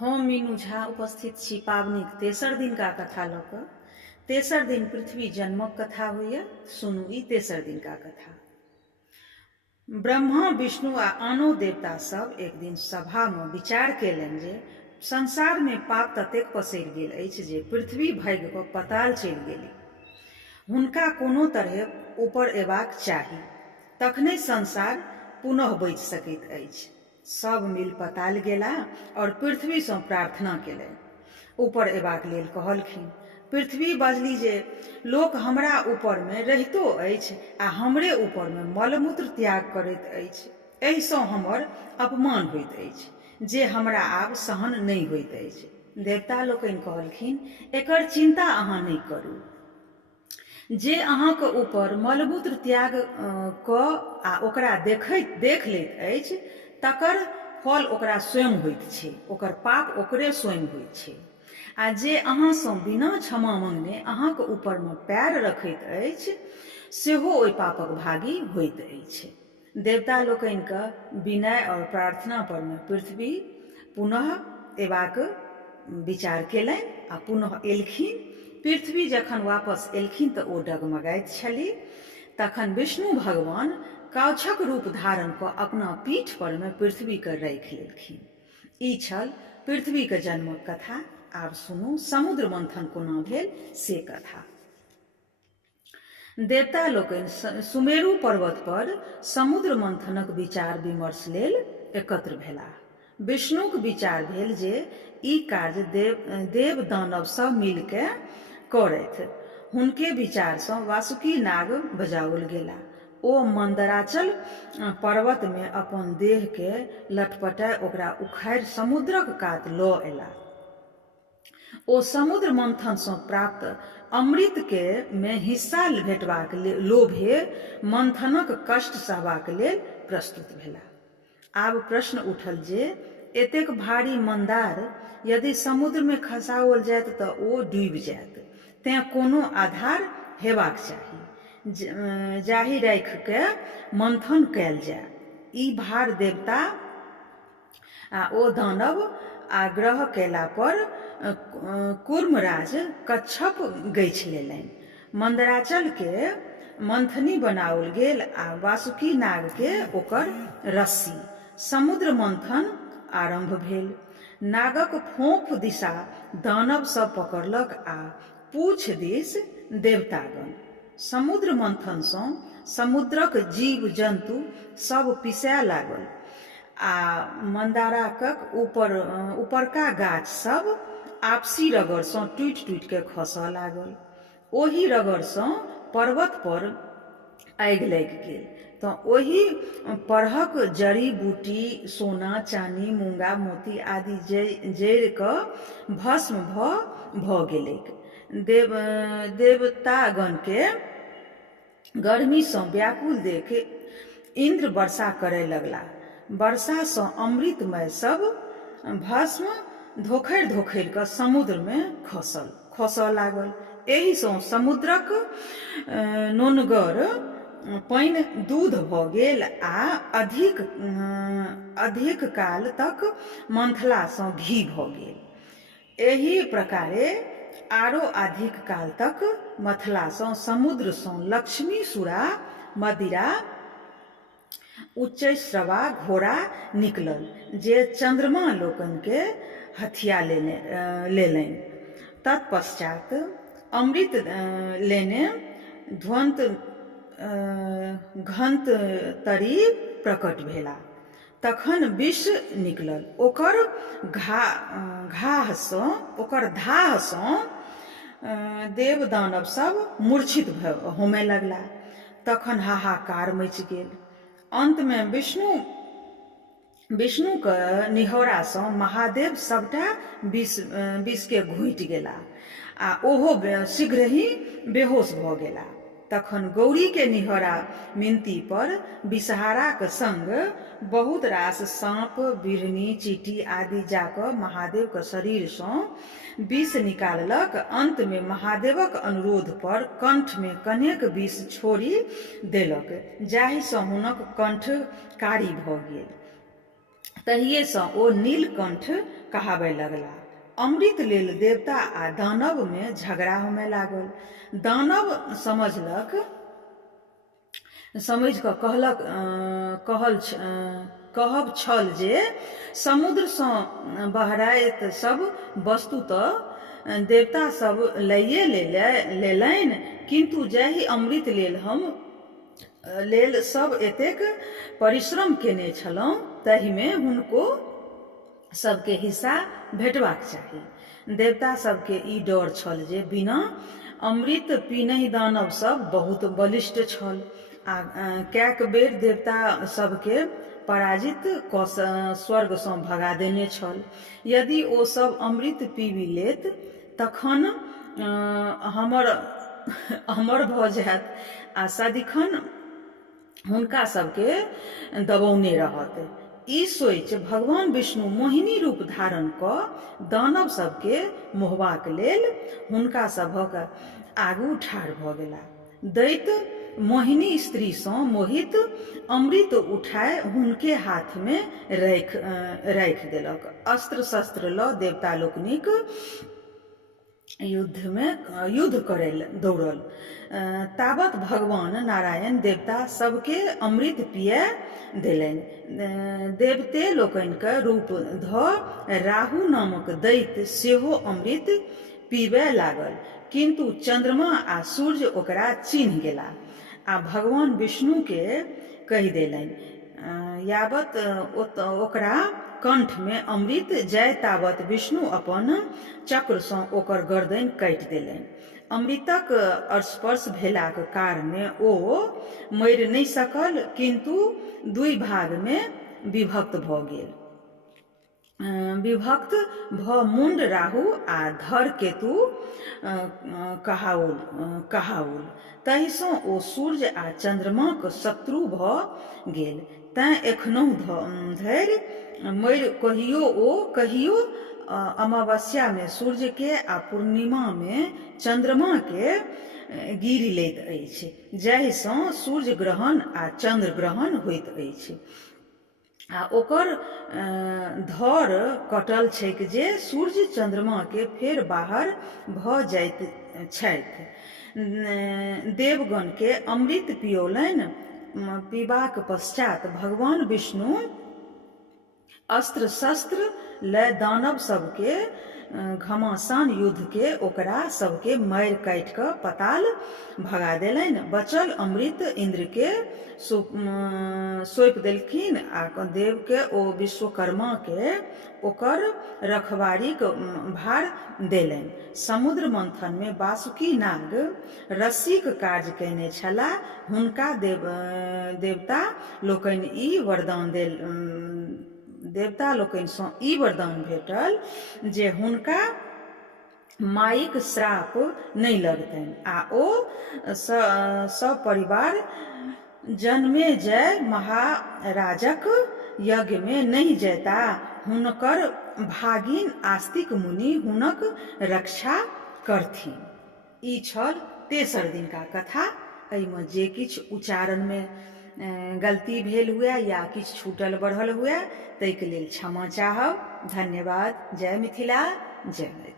हम मीनू झा उपस्थित छी पावनीक तेसर दिनका कथा लऽ कऽ। तेसर दिन पृथ्वी जन्मक कथा होइए। सुनू ई तेसर दिनका कथा। ब्रह्मा विष्णु आ आनो देवता सब एक दिन सभा में विचार केलनि जे संसार में पाप ततेक पसरि गेल अछि जे पृथ्वी भागि कऽ पताल चलि गेली। हुनका कोनो तरहे ऊपर एबाक चाही, तखने संसार पुनः बचि सकैत अछि। सब मिल पताल गेला और पृथ्वी सँ प्रार्थना केलनि, ऊपर एबाक लेल कहलखिन। पृथ्वी बजली जे लोक हमरा ऊपर में रहितो अछि आ हमरे ऊपर में मलमूत्र त्याग करैत अछि। एहि सँ हमर अपमान होइत अछि जे हमरा आब सहन नहि होइत अछि। देवता लोकनि कहलखिन, एकर चिंता अहाँ नहि करू। जे अहाँके ऊपर मलमूत्र त्याग कऽ आ ओकरा देख लैत अछि तकर फल ओकरा स्वयं होइत छै, ओकर पाप ओकरे स्वयं होइत छै। आ जे अहाँसँ बिना क्षमा मांगने अहाँके ऊपरमे पैर रखैत अछि सेहो ओहि पापक भागी होइत अछि। देवता लोकनिके विनय और प्रार्थना पर में पृथ्वी पुनः एबाक विचार केलनि आ पुनः एलखिन। पृथ्वी जखन वापस एलखिन तऽ ओ डगमगाइत छली। तखन विष्णु भगवान काछक रूप धारण कऽ अपना पीठ पर में पृथ्वी के राखि लेलखिन। ई छल पृथ्वी के जन्मक कथा। आब सुनू समुद्र मंथन कोना भेल से कथा। देवता लोकनि सुमेरु पर्वत पर समुद्र मंथनक विचार विमर्श लेल एकत्र भेलाह। विष्णुक विचार भेल जे ई कार्य देव दानव सब मिलके करथि। हुनके विचार सँ वासुकी नाग बजाओल गेला। ओ मंदराचल पर्वत में अपन देह के लटपटाय ओकरा उखाड़ि समुद्रक कात लऽ एला। ओ समुद्र मंथन सँ प्राप्त अमृत के में हिस्सा भेटबाक लोभे मंथनक कष्ट सहबाक लेल प्रस्तुत भेला। आब प्रश्न उठल जे एतेक भारी मंदार यदि समुद्र में खसाओल जायत तऽ ओ डूबि जायत, तें कोनो आधार हेबाक चाही जाहि राखि के मंथन कयल जाय। ई भार देवता आ ओ दानव आग्रह केला पर कूर्मराज कच्छप गछि लेलनि। मंदराचल के मंथनी बनाओल गेल आ वासुकी नाग के ओकर रस्सी। समुद्र मंथन आरंभ भेल। नागक फोंफ दिशा दानव सब पकड़लक आ पूछ दिस देवतागण। समुद्र मंथन सँ समुद्रक जीव जंतु सब पिसाय लागल आ मंदारकक ऊपरका गाछ सब आपसी रगड़ सँ टूटि टूटि के खसऽ लागल। ओही रगड़ सँ पर्वत पर आगि लागि गेल तऽ ओही परहक जड़ी बूटी सोना चानी मूंगा मोती आदि जरि कऽ भस्म भऽ गेलैक। देवतागण के गर्मी सँ व्याकुल देख इंद्र वर्षा करय लगला। वर्षा सँ अमृतमय सब भस्म धोखरि धोखरि कऽ समुद्र में खसऽ लागल। एहि सँ समुद्रक नोनगर पानि दूध भऽ गेल आ अधिक काल तक मंथला सँ घी भऽ गेल। एही प्रकारे आरो अधिक काल तक मथला सँ समुद्र सँ लक्ष्मी सुरा मदिरा उच्चैःस्रवा घोड़ा निकलल जे चंद्रमा लोकनि के हथिया लेलनि। तत्पश्चात अमृत लेने घंत तरी प्रकट भेला। तखन विष निकलल। ओकर धाह सँ देव दानव सब मूर्छित होमय लगला। तखन हाहाकार मचि गेल। अंत में विष्णु के निहौरा सँ महादेव सबटा विष के घोंटि गेला आ ओहो शीघ्र ही बेहोश भऽ गेला। तखन गौरी के निहौरा मिनती पर विषहाराक संग बहुत रास सांप बिढ़नी चींटी आदि जाकऽ महादेव के शरीर सँ विष निकाललक। अंत में महादेवक अनुरोध पर कंठ में कनेक विष छोड़ि देलक जाहि सँ हुनक कंठ कारी भऽ गेल। तहिये सँ ओ नीलकंठ कहाबे लगला। अमृत लेल देवता आ दानव में झगड़ा होमे लागल। दानव समझ कऽ कहब छल जे समुद्र सँ बहराइत सब वस्तु तऽ देवता सब लइए लेलनि, किंतु जाहि अमृत लेल सब एतेक परिश्रम केने छलहुँ ताहिमे हुनको सबके हिस्सा भेटबाक चाही। देवता सबके ई डर छल जे बिना अमृत पीनहि दानव सब बहुत बलिष्ठ छल आ कएक बेर देवता सबके पराजित कऽ स्वर्ग सँ भगा देने छल। यदि ओ सब अमृत पीबी लेत तखन हमर भऽ जायत आ सदिखन हुनका सबके दबौने रहत। ई सोच भगवान विष्णु मोहिनी रूप धारण कऽ दानव सबके मोहबाक लेल हुनका सभक आगू ठाढ़ भऽ गेला। दैत्य मोहिनी स्त्री सँ मोहित अमृत उठाय हुनके हाथ में राखि देलक। अस्त्र शस्त्र लऽ देवता लोकनिक युद्ध करय दौड़ल। ताबत भगवान नारायण देवता सबके अमृत पिया देलनि। देवते लोकनिक रूप धऽ राहु नामक दैत्य सेहो अमृत पीबय लागल, किंतु चंद्रमा आ सूर्य ओकरा चिन्ह गेला आ भगवान विष्णु के कहि देलनि। यावत ओकरा कंठ में अमृत जाय ताबत विष्णु अपन चक्र सँ ओकर गर्दन काटि देलनि। अमृतक स्पर्श भेलाक कारणे ओ मरि नहि सकल, किंतु दुई भाग में विभक्त भऽ गेल। विभक्त भऽ मुंड राहु आ धर केतु कहाउल। ताहि सँ ओ सूर्य आ चंद्रमाक शत्रु भऽ गेल। तैं एखनहु धरि कहियो अमावस्या में सूर्य के आ पूर्णिमा में चंद्रमा के गिर लैत अछि, जाहि सँ सूर्य ग्रहण आ चंद्र ग्रहण होइत अछि। आ ओकर धर कटल छैक जे सूर्य चंद्रमा के फेर बाहर भऽ जाइत छथि। देवगण के अमृत पियौलनि। पीबाक पश्चात भगवान विष्णु अस्त्र शस्त्र लय दानव सबके घमासान युद्ध के ओकरा सबके मारि काटि कऽ पाताल भगा देलनि। बचल अमृत इंद्र के सौंपि देलखिन आ देव के ओ विश्वकर्मा के ओकर रखवारीक भार देलनि। समुद्र मंथन में वासुकी नाग रस्सीक काज कयने छलाह। हुनका देवता लोकनि सँ ई वरदान भेटल जे हुनका माइक श्राप नहि लगतनि आ ओ सपरिवार जनमेजय महाराजक यज्ञ में नहि जयता। हुनकर भागिन आस्तिक मुनि हुनक रक्षा करथिन। ई छल तेसर दिनका कथा। एहिमे जे किछु उच्चारण में गलती भेल हुए या किछु छूटल बढ़ल हुए ताहिके लेल क्षमा चाहब। धन्यवाद। जय मिथिला, जय मैथिली।